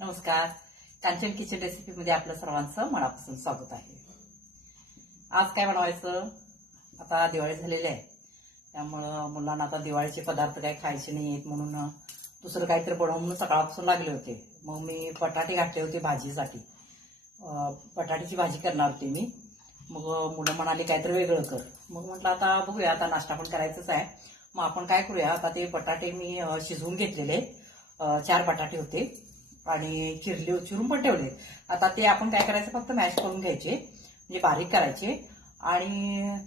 नमस्कार. Kanchan kitchen recipe मध्ये आपलं सर्वांचं मनापासून स्वागत आहे. आज काय बनवायचं? आता दिवाळी झालेली आहे, त्यामुळं मुलांना आता दिवाळीचे पदार्थ काही खायचे नाहीत म्हणून दुसरं काहीतरी बनवून म्हणून सकाळपासून लागले होते. मग मी बटाटे घातले होते भाजीसाठी. बटाट्याची भाजी करणार होते मी. मग मुलं म्हणाले काहीतरी वेगळं कर. मग म्हटलं आता बघूया, आता नाश्ता पण करायचंच आहे. मग आपण काय करूया, आता ते बटाटे मी शिजवून घेतलेले 4 बटाटे होते आणि चिरून पण ठेवले. आता ते आपण काय करायचं, फक्त मॅश करून घ्यायचे, म्हणजे बारीक करायचे. आणि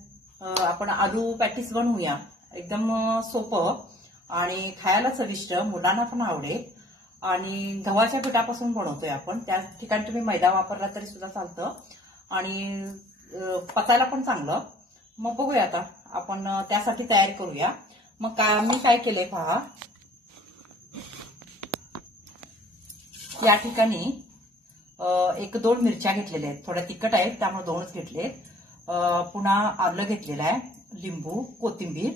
आपण आलू पॅटीस बनवूया. एकदम सोपं आणि खायला चविष्ट, मुलांना पण आवडेल. आणि गव्हाच्या पिठापासून बनवतोय आपण. त्या ठिकाणी तुम्ही मैदा वापरला तरी सुद्धा चालतं आणि पचायला पण चांगलं. मग बघूया आता आपण त्यासाठी तयारी करूया. मग मी काय केलंय पहा, या ठिकाणी 1-2 मिरच्या घेतलेल्या आहेत. थोड्या तिखट आहेत त्यामुळे 2च घेतले. पुन्हा आलं घेतलेलं आहे, लिंबू, कोथिंबीर.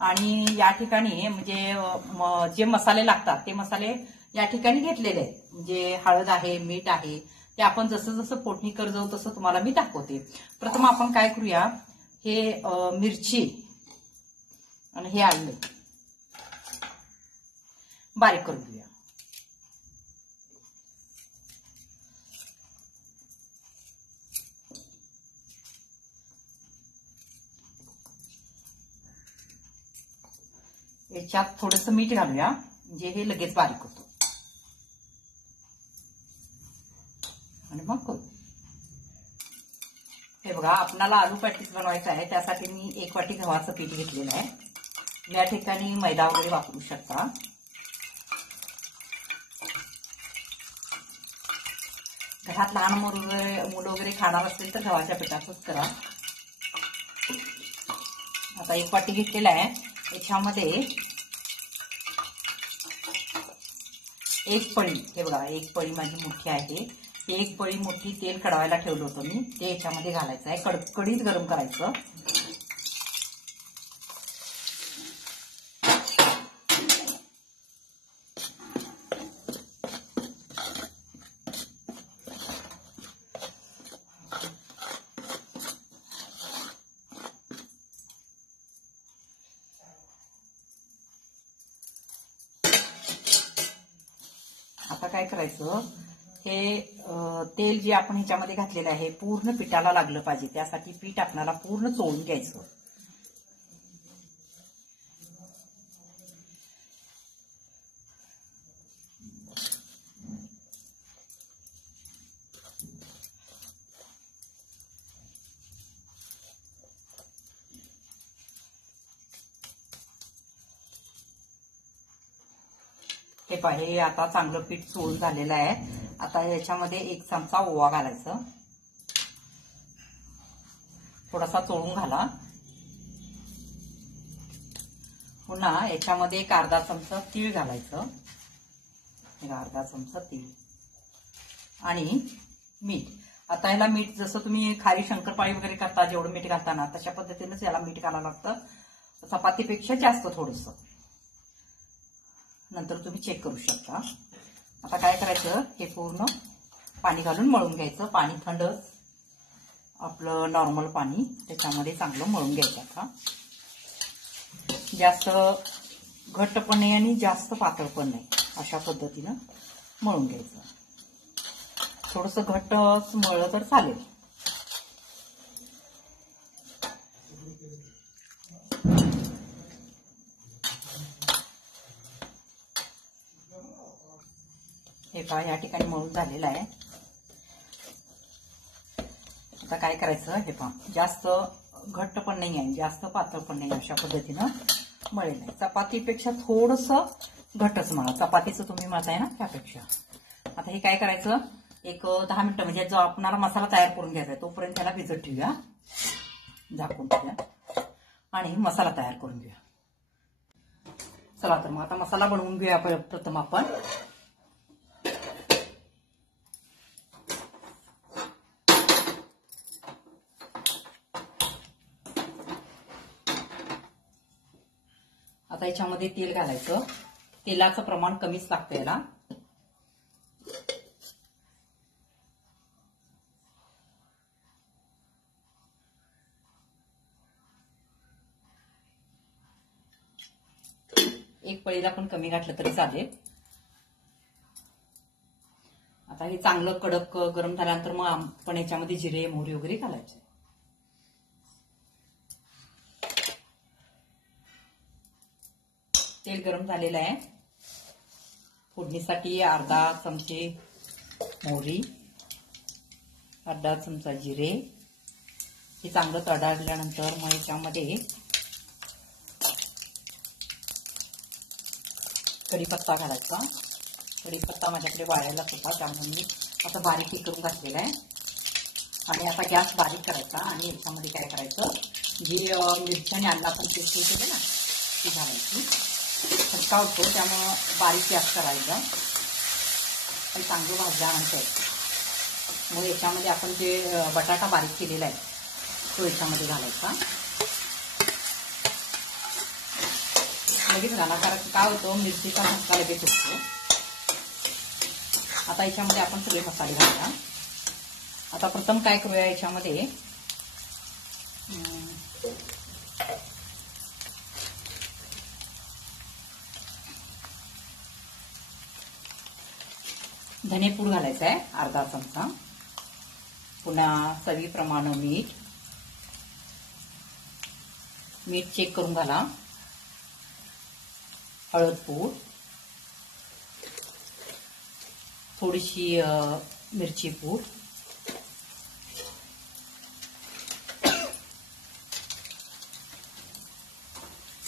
आणि या ठिकाणी म्हणजे जे मसाले लागतात ते मसाले या ठिकाणी घेतलेले आहेत. म्हणजे हळद आहे, मीठ आहे. ते आपण जसं जसं फोडणी करतो तसं तुम्हाला मी दाखवते. प्रथम आपण काय करूया, हे मिरची आणि हे आलं बारीक करून घेऊया. याच्यात थोडंसं मीठ घालूया, म्हणजे हे लगेच बारीक होतं. आणि मग करू. हे बघा, आपल्याला आलू पॅटीस बनवायचं आहे. त्यासाठी मी 1 वाटी गव्हाचं पीठ घेतलेलं आहे. या ठिकाणी मैदा वगैरे वापरू शकता. घरात लहान मुलं वगैरे खाणार असतील तर गव्हाच्या पिठाचंच करा. आता 1 वाटी घेतलेला आहे. याच्यामध्ये 1 पळी, हे बघा 1 पळी माझी मोठी आहे. 1 पळी मोठी तेल कढवायला ठेवलं होतं मी, ते याच्यामध्ये घालायचं आहे. कडकडीत गरम करायचं. आता काय करायचं, हे तेल जे आपण ह्याच्यामध्ये घातलेलं आहे पूर्ण पिठाला लागलं पाहिजे. त्यासाठी पीठ आपल्याला पूर्ण चोळून घ्यायचं. हे पहा, हे आता चांगलं पीठ चोळून झालेलं आहे. आता याच्यामध्ये 1 चमचा ओवा घालायचं. थोडासा चोळून घाला. पुन्हा याच्यामध्ये 1 अर्धा चमचा तीळ घालायचं. 1 अर्धा चमचा तीळ आणि मीठ. आता याला मीठ जसं तुम्ही खारी शंकरपाळी वगैरे करता जेवढं मीठ घालता ना, तशा पद्धतीनेच याला मीठ घालावं लागतं. चपातीपेक्षा जास्त थोडंसं. नंतर तुम्ही चेक करू शकता. आता काय करायचं, हे पूर्ण पाणी घालून मळून घ्यायचं. पाणी थंड, आपलं नॉर्मल पाणी, त्याच्यामध्ये चांगलं मळून घ्यायचं. आता जास्त घट्ट पण नाही आणि जास्त पातळ पण नाही, अशा पद्धतीनं मळून घ्यायचं. थोडंसं घट्टच मळलं तर चालेल. हे पहा, या ठिकाणी मळून झालेलं आहे. आता काय करायचं, हे पहा, जास्त घट्ट पण नाही आहे, जास्त पातळ पण नाही, अशा पद्धतीनं मळेल आहे. चपातीपेक्षा थोडंसं घट्टच मळा. चपातीचं तुम्ही मळताय ना त्यापेक्षा. आता हे काय करायचं, 10 मिनिटं, म्हणजे जो आपल्याला मसाला तयार करून घ्यायचा आहे तोपर्यंत त्याला भिजत ठेवूया, झाकून ठेवूया आणि मसाला तयार करून घेऊया. चला तर मग आता मसाला बनवून घेऊया. प्रथम आपण आता याच्यामध्ये तेल घालायचं. तेलाचं प्रमाण कमीच लागतं याला. पळीला पण कमी घातलं तरी चालेल. आता हे चांगलं कडक गरम झाल्यानंतर मग आपण याच्यामध्ये जिरे मोहरी वगैरे घालायचे. तेल गरम झालेलं आहे. फोडणीसाठी अर्धा चमचे मोहरी, अर्धा चमचा जिरे. हे चांगलं तडतडल्यानंतर मग याच्यामध्ये कढीपत्ता घालायचा. कढीपत्ता माझ्याकडे वाळायलाच होता त्यामुळे मी आता बारीक करून घातलेला आहे. आणि आता गॅस बारीक करायचा आणि याच्यामध्ये काय करायचं, जी मिरची आणि आलं आपण पेस्ट केली ना ती घालायची. खटका होतो त्यामुळं बारीक गॅस करायचा. पण चांगलं भाजल्यानंतर मग याच्यामध्ये आपण जे बटाटा बारीक केलेला आहे तो याच्यामध्ये घालायचा. लगेच घाला, कारण काय होतं मिरचीचा मसाला लगेच होतो. आता याच्यामध्ये आपण सगळे मसाले घालूया. आता प्रथम काय करूया, याच्यामध्ये धनेपूड घालायचा आहे अर्धा चमचा. पुन्हा चवीप्रमाणे मीठ चेक करून घाला. हळद पूड, थोडीशी मिरची पूड,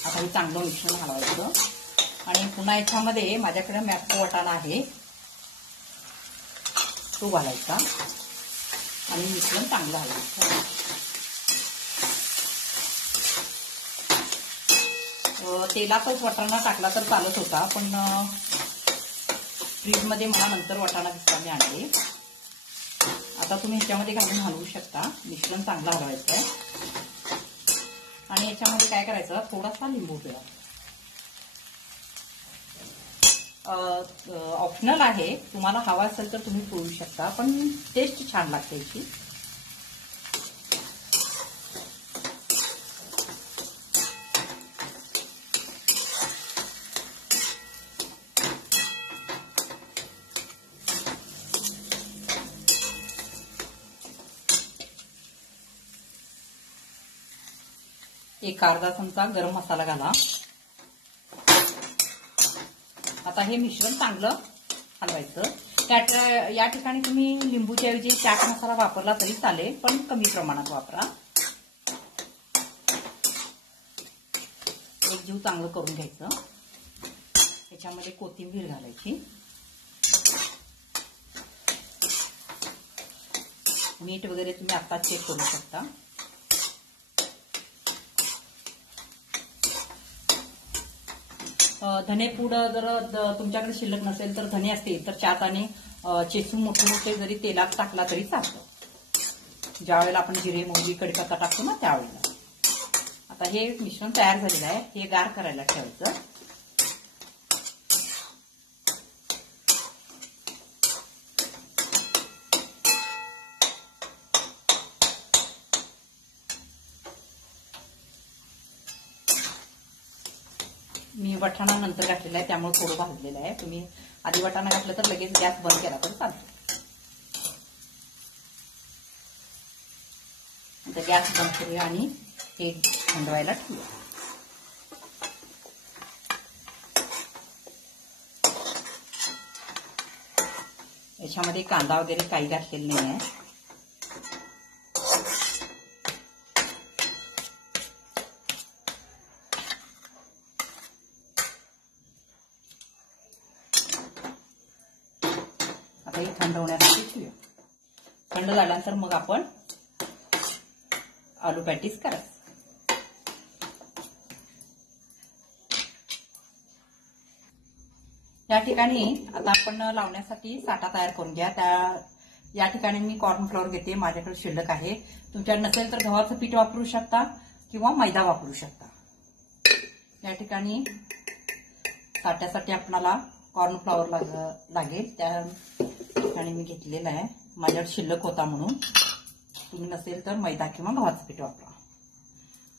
आता हे चांगलं मिश्रण घालायचं. आणि पुन्हा याच्यामध्ये माझ्याकडे मॅप्को वाटाणा आहे तो घालायचा आणि मिश्रण चांगलं घालायचं. तेलातच वाटाणा टाकला तर चालत होता, पण फ्रीजमध्ये मला नंतर वाटाणा दिसला मी आणले. आता तुम्ही ह्याच्यामध्ये घालून हलवू शकता. मिश्रण चांगलं हलवायचं आहे. आणि याच्यामध्ये काय करायचं, थोडासा लिंबू पिळा. ऑप्शनल आहे, तुम्हाला हवा असेल तर तुम्ही पिळू शकता, पण टेस्ट छान लागते याची. एक अर्धा चमचा गरम मसाला घाला. आता हे मिश्रण चांगलं हलवायचं. या ठिकाणी तुम्ही लिंबूच्या ऐवजी चाट मसाला वापरला तरी चालेल, पण कमी प्रमाणात वापरा. एक जीव चांगलं करून घ्यायचं. याच्यामध्ये कोथिंबीर घालायची. मीठ वगैरे तुम्ही आता चेक करू शकता. धनेपूड जर तुमच्याकडे शिल्लक नसेल तर धने असतील तर चाताने चेचून मोठे मोठे जरी तेलात टाकला तरी चालतं. ज्यावेळेला आपण जिरे मोहरी कढीपत्ता टाकतो ना त्यावेळेला. आता हे मिश्रण तयार झालेलं आहे, हे गार करायला ठेवायचं. मी वाटाणा नंतर घातलेला आहे त्यामुळे थोडं भाजलेलं आहे. तुम्ही आधी वाटाणा घातलं तर लगेच गॅस बंद केला तर चालतो. आता गॅस बंद करूया आणि हे थंडवायला ठेवूया. याच्यामध्ये कांदा वगैरे काही घातलेलं नाही आहे. आता हे थंड होण्यासाठी ठेवूया. थंड झाल्यानंतर मग आपण आलू पॅटीस करायचं. या ठिकाणी आता आपण लावण्यासाठी साठा तयार करून घ्या. या ठिकाणी मी कॉर्नफ्लॉवर घेते, माझ्याकडे शिल्लक आहे. तुमच्याकडे नसेल तर गव्हाचं पीठ वापरू शकता किंवा मैदा वापरू शकता. या ठिकाणी साठ्यासाठी आपल्याला कॉर्नफ्लॉवर लागेल, त्या ठिकाणी मी घेतलेला आहे. माझ्याकडे शिल्लक होता म्हणून. तुम्ही नसेल तर मैदा किंवा गव्हाचं पीठ वापरा.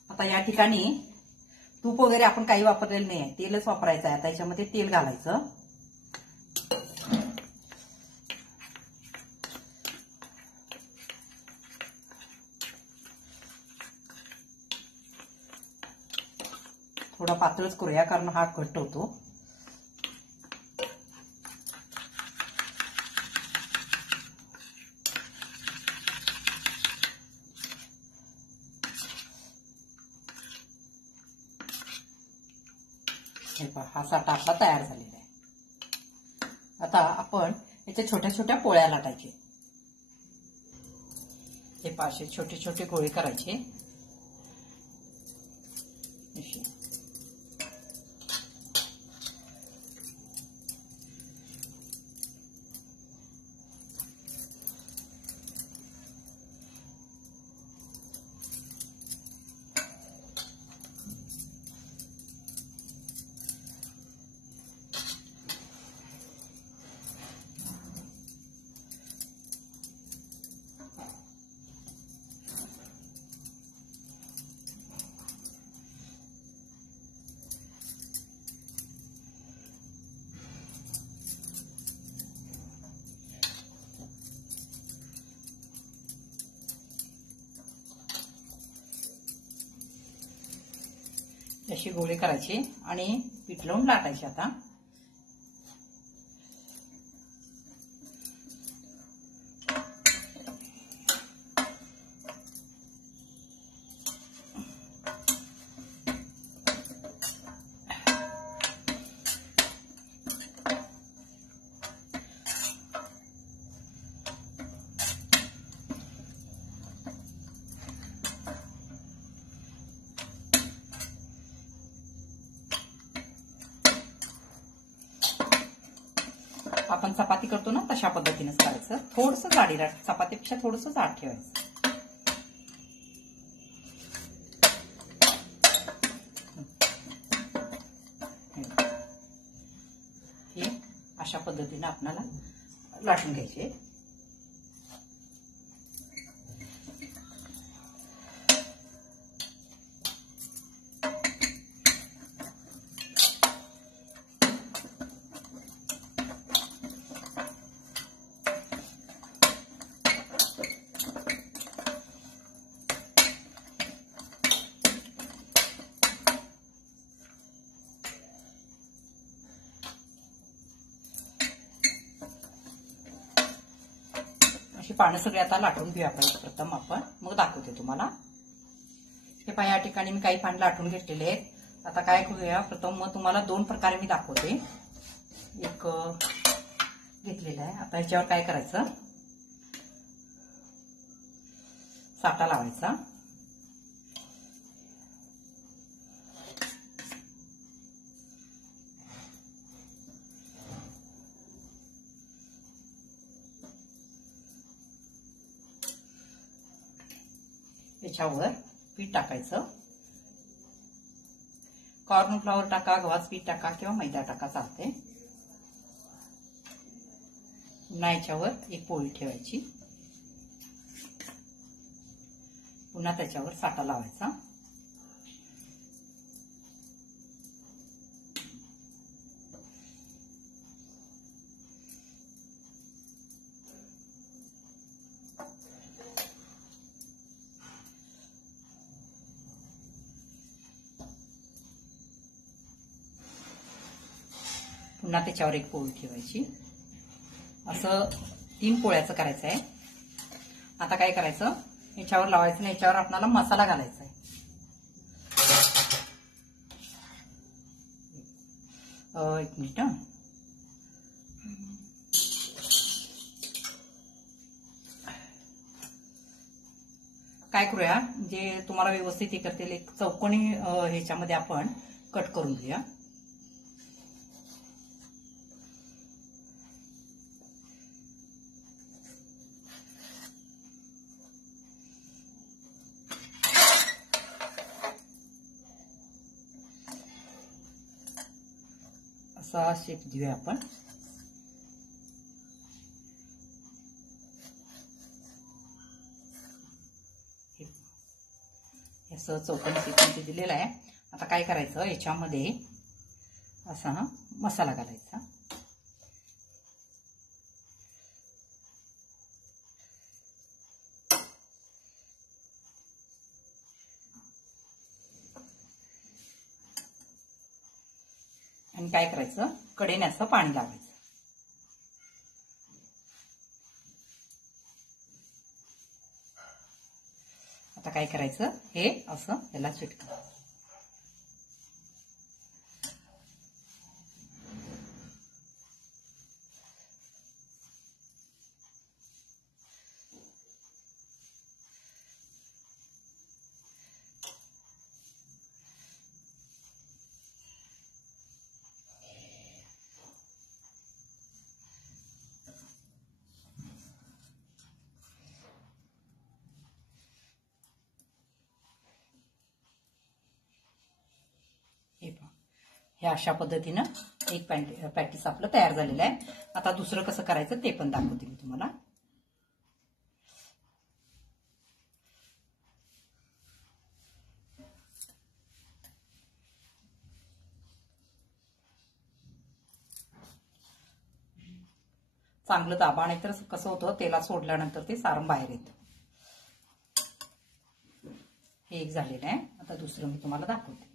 आता या ठिकाणी तूप वगैरे आपण काही वापरलेलं नाहीये, तेलच वापरायचं आहे. आता याच्यामध्ये तेल घालायचं. थोडा पातळच करूया कारण हा घट्ट होतो. हा साठा आपला तयार झालेला आहे. आता आपण याच्या छोट्या छोट्या पोळ्या लाटायचे. हे पाशे छोटे छोटे गोळे करायचे. अशी गोळे करायचे आणि पीठ लावून लाटायचे. आता आपण चपाती करतो ना तशा पद्धतीनेच करायचं. थोडंसं जाडी राख, चपातीपेक्षा थोडंसं जाड ठेवायचं. हे अशा पद्धतीने आपल्याला लाटून घ्यायचे. पानं सगळे आता लाटून घेऊया आपण प्रथम. आपण मग दाखवते तुम्हाला. हे पहा, या ठिकाणी मी काही पानं लाटून घेतलेले आहेत. आता काय करूया, प्रथम मग तुम्हाला दोन प्रकारे मी दाखवते. एक घेतलेलं आहे. आता ह्याच्यावर काय करायचं, साठा लावायचा. याच्यावर पीठ टाकायचं. कॉर्नफ्लॉवर टाका, गव्हाचं पीठ टाका किंवा मैदा टाका, चालते. पुन्हा याच्यावर एक पोळी ठेवायची. पुन्हा त्याच्यावर साठा लावायचा. पुन्हा त्याच्यावर एक पोळी ठेवायची. असं 3 पोळ्याचं करायचं आहे. आता काय करायचं, याच्यावर लावायचं नाही, याच्यावर आपल्याला मसाला घालायचा आहे. एक मिनिट. काय करूया, जे तुम्हाला व्यवस्थित हे करतील, एक चौकोनी ह्याच्यामध्ये आपण कट करून घेऊया. असा शेप देऊया आपण. असं चौकोनी शेप दिलेला आहे. आता काय करायचं, याच्यामध्ये असा मसाला घालायचा. आणि काय करायचं, कडेने असं पाणी लावायचं. आता काय करायचं, हे असं याला चिटकावं. हे अशा पद्धतीनं एक पॅटीस आपलं तयार झालेलं आहे. आता दुसरं कसं करायचं ते पण दाखवते मी तुम्हाला. चांगलं दाबा, नाही तर कसं होतं, तेलात सोडल्यानंतर ते सारण बाहेर येतं. हे एक झालेलं आहे. आता दुसरं मी तुम्हाला दाखवते.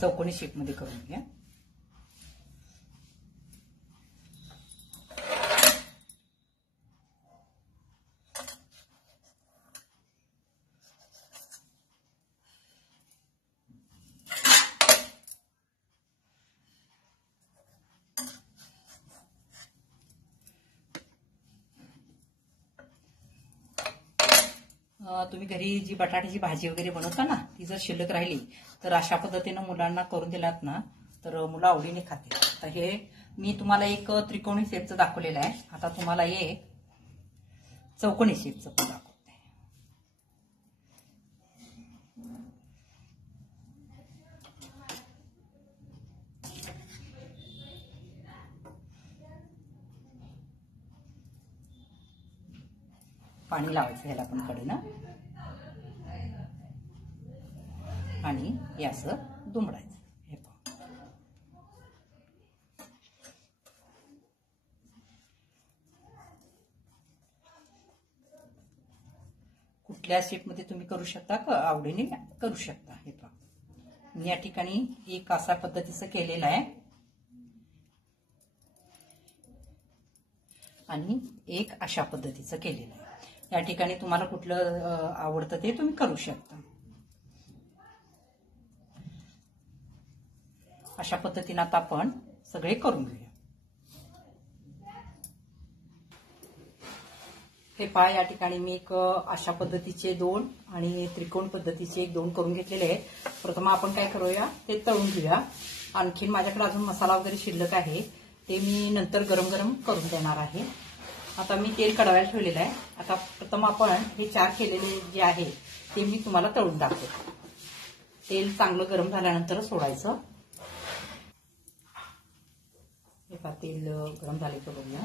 चौकोनी शेपमध्ये करून घ्या. तुम्ही घरी जी बटाट्याची भाजी वगैरे बनवता ना, ती जर शिल्लक राहिली तर अशा पद्धतीनं मुलांना करून दिलात ना, तर मुलं आवडीने खातील. आता हे मी तुम्हाला एक त्रिकोणी शेपचं दाखवलेलं आहे. आता तुम्हाला एक चौकोनी शेपचं पण दाखवते. पाणी लावायचं ह्याला पण कडेनं, आणि हे असं दुमडायचं. हे पहा, कुठल्या शेपमध्ये तुम्ही करू शकता, आवडीने करू शकता. हे पहा, मी या ठिकाणी एक अशा पद्धतीचं केलेलं आहे आणि एक अशा पद्धतीचं केलेलं आहे. या ठिकाणी तुम्हाला कुठलं आवडतं ते तुम्ही करू शकता. अशा पद्धतीने आता आपण सगळे करून घेऊया. हे पहा, या ठिकाणी मी एक अशा पद्धतीचे 2 आणि त्रिकोण पद्धतीचे 1-2 करून घेतलेले आहेत. प्रथम आपण काय करूया, ते तळून घेऊया. आणखीन माझ्याकडे अजून मसाला वगैरे शिल्लक आहे, ते मी नंतर गरम गरम करून देणार आहे. आता मी तेल कढवायला ठेवलेलं आहे. आता प्रथम आपण हे 4 केलेले जे आहे ते मी तुम्हाला तळून दाखवते. तेल चांगलं गरम झाल्यानंतर सोडायचं. हे पहा, तेल गरम झाले की बघूया.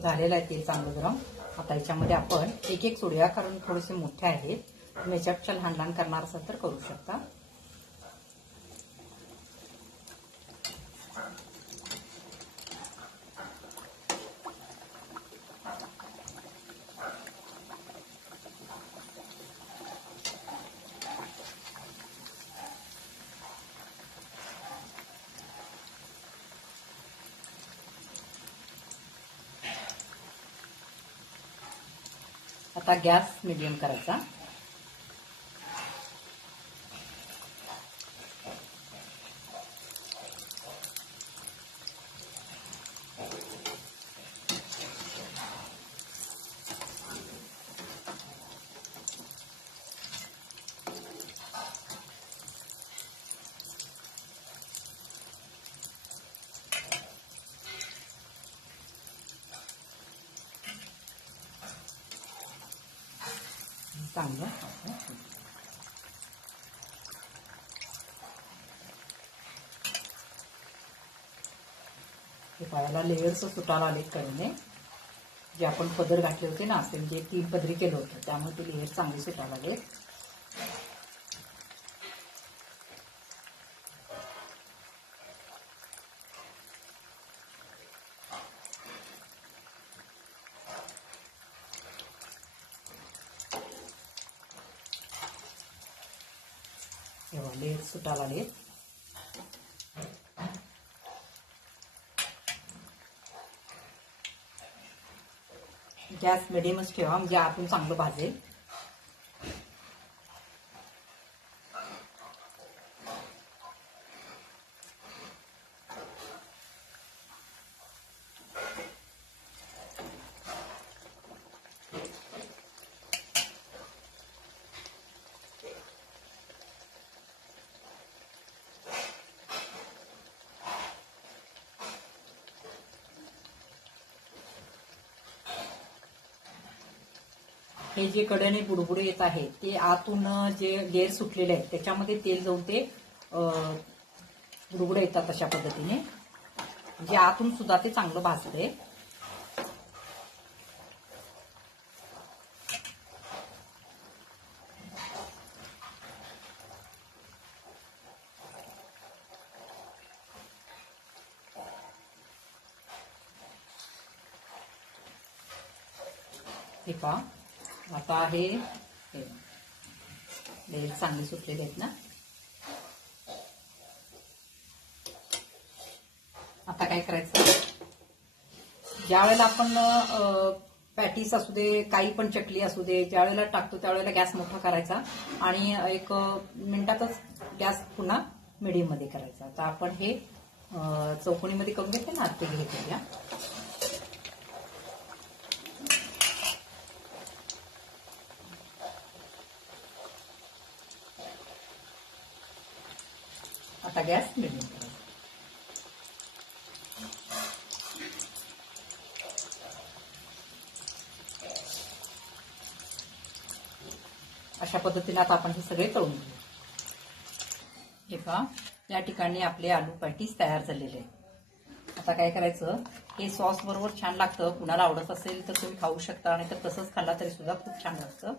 झालेलं आहे तेल चांगलं गरम. आता याच्यामध्ये आपण एक सोडूया, कारण थोडेसे मोठे आहेत. तुम्ही याच्यापेक्षा लहान लहान करणार असाल तर करू शकता. आता गॅस मीडियम करायचा. चांगलं हे पायाला लेयर्स सुटायला आले कडेने. जे आपण पदर घातले होते ना, असे म्हणजे 3 पदरी केलं होतं, त्यामुळे ते लेयर चांगले सुटायला लागले. तेव्हा लेयर सुटायला आले. गॅस मिडियमच ठेवा, म्हणजे आतून चांगलं भाजेल. हे जे कडेने बुडबुडे येत आहेत ते आतून जे लेयर सुटलेले आहेत त्याच्यामध्ये तेल जाऊन ते बुडबुडे येतात अशा पद्धतीने. म्हणजे आतून सुद्धा ते चांगलं भाजते. हे पहा, आता हे लेयर चांगले सुटलेले आहेत ना. आता काय करायचं, ज्या वेळेला आपण पॅटीस असू दे, काही पण चकली असू दे, ज्या वेळेला टाकतो त्यावेळेला गॅस मोठा करायचा आणि 1 मिनिटातच गॅस पुन्हा मीडियम मध्ये करायचा. आता आपण हे चौकोनीमध्ये करून घेते ना, ते घेतोया. आता गॅस मिडियम करायचा. अशा पद्धतीने आता आपण हे सगळे तळून घेऊ. हे पहा, या ठिकाणी आपले आलू पॅटीस तयार झालेले आहेत. आता काय करायचं, हे सॉस बरोबर छान लागतं. कुणाला आवडत असेल तर तुम्ही खाऊ शकता, नाही तर तसंच खाल्ला तरी सुद्धा खूप छान लागतं.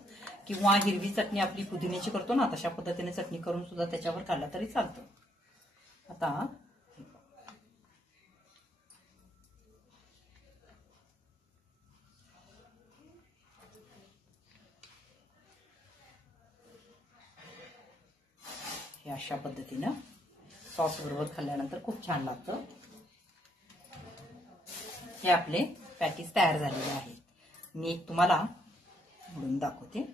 किंवा हिरवी चटणी आपली पुदिन्याची करतो ना, तशा पद्धतीने चटणी करून सुद्धा त्याच्यावर खाल्ला तरी चालतं. आता हे अशा पद्धतीनं सॉस बरोबर खाल्ल्यानंतर खूप छान लागतं. हे आपले पॅटीस तयार झालेले आहेत. मी एक तुम्हाला उघडून दाखवते.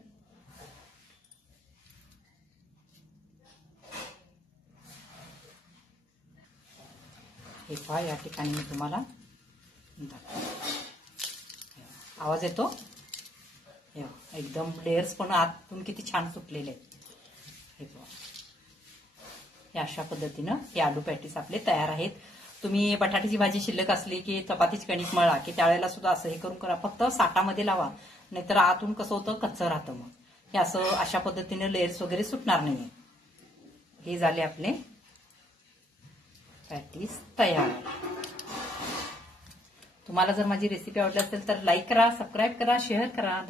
हे पहा, या ठिकाणी मी तुम्हाला दाखवते. आवाज येतो. एकदम लेयर्स पण आतून किती छान सुटलेले आहेत. हे पहा, हे अशा पद्धतीनं हे आलू पॅटीस आपले तयार आहेत. तुम्ही बटाट्याची भाजी शिल्लक असली की चपातीची कणिक मळा की त्यावेळेला सुद्धा असं हे करून करा. फक्त साठामध्ये लावा, नाहीतर आतून कसं होतं, कच्चं राहतं. मग हे असं अशा पद्धतीने लेयर्स वगैरे सुटणार नाही. हे झाले आपले पॅटीस तयार. तुम्हाला जर माझी रेसिपी आवडली असेल तर लाईक करा, सबस्क्राईब करा, शेअर करा.